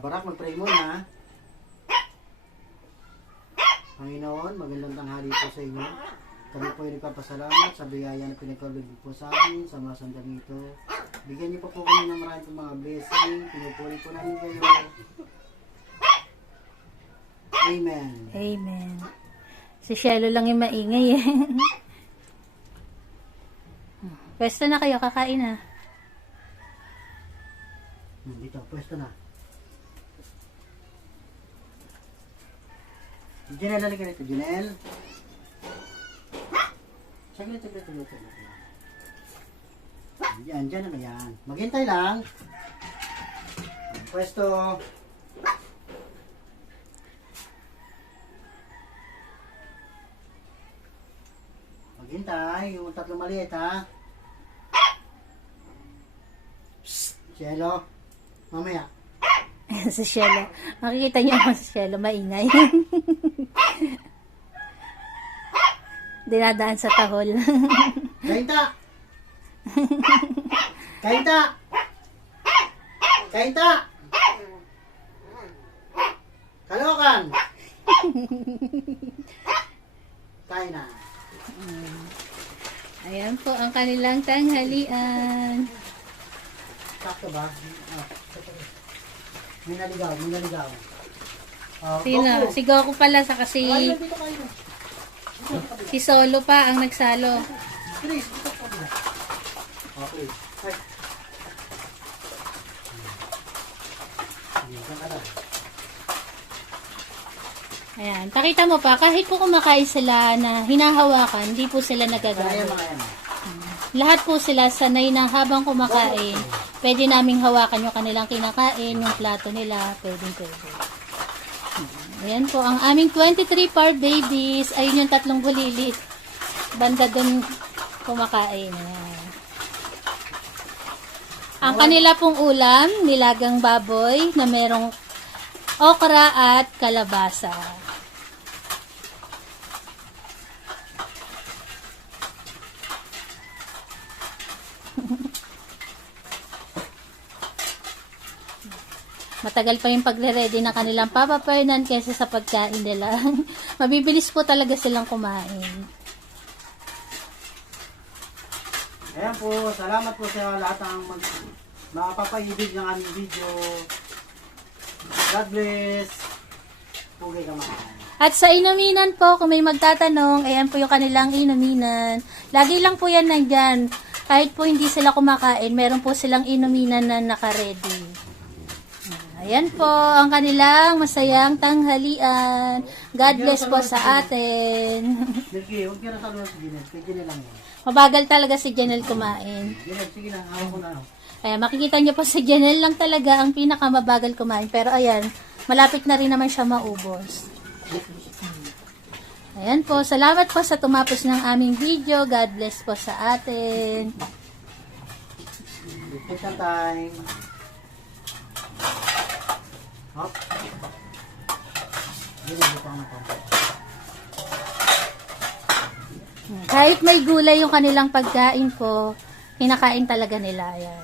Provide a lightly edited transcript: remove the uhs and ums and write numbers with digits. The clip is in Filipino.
Barak, mag-pray muna. Panginoon, magandang tanghali po sa inyo. Kami po ay nagpapasalamat sa biyaya na pinagkaloob po sa amin sa mga sandaling ito. Bigyan niyo po kami ng maraming mga blessing. Pinupuri po namin kayo. Amen. Amen. Si Shelo lang yung maingay eh. Pwesto na kayo, kakain na. Dito, pwesto na. Janelle, halika rito, Janelle. Saglit. Yan, dyan na yan. Maghintay lang. Pwesto. Maghintay, yung tatlong maliit ha. Psst, Cielo. Mamaya. Si Shelo. Makikita niyo ako si Shelo, maingay. Dinadaan sa tahol. Kainta! Kainta! Kainta! Kalokan! Kain na. Ayan po ang kanilang tanghalian. Sakto ba? May naligaw. Sino? Si Goku pala sa kasi Dito kayo. si Solo pa ang nagsalo. Please, dito ka na. Okay. Ay. Dito ka na. Ayan. Pakita mo pa, kahit po kumakain sila na hinahawakan, hindi po sila Kaya nagagawa. mga yan. Lahat po sila sanay na habang kumakain, pwede naming hawakan yung kanilang kinakain, yung plato nila, pwede. Ayan po, ang aming 23 part babies, ayun yung tatlong bulilit. Banda dun kumakain. Ayan. Ang kanila pong ulam, nilagang baboy na merong okra at kalabasa. Matagal pa yung pagre-ready na kanilang papapernan kaysa sa pagkain nila. Mabibilis po talaga silang kumain. Ayan po, salamat po sa lahat ng makapapaibig ng aming video. God bless. Pugay ka mga. At sa inuminan po, kung may magtatanong, ayan po yung kanilang inuminan. Lagi lang po yan nandyan. Kahit po hindi sila kumakain, meron po silang inuminan na naka-ready. Ayan po ang kanilang masayang tanghalian. God bless po sa atin. Milky, huwag ka na saluhan si Janelle. Kay Janelle lang yan. Mabagal talaga si Janelle kumain. Janelle, sige na, hawak ko na. Ayan, makikita niyo po si Janelle lang talaga ang pinakamabagal kumain. Pero ayan, malapit na rin naman siya maubos. Ayan po, salamat po sa tumapos ng aming video. God bless po sa atin. Take na time. Hop. Dito na po. Kahit may gulay yung kanilang pagkain po, kinakain talaga nila. Ayan.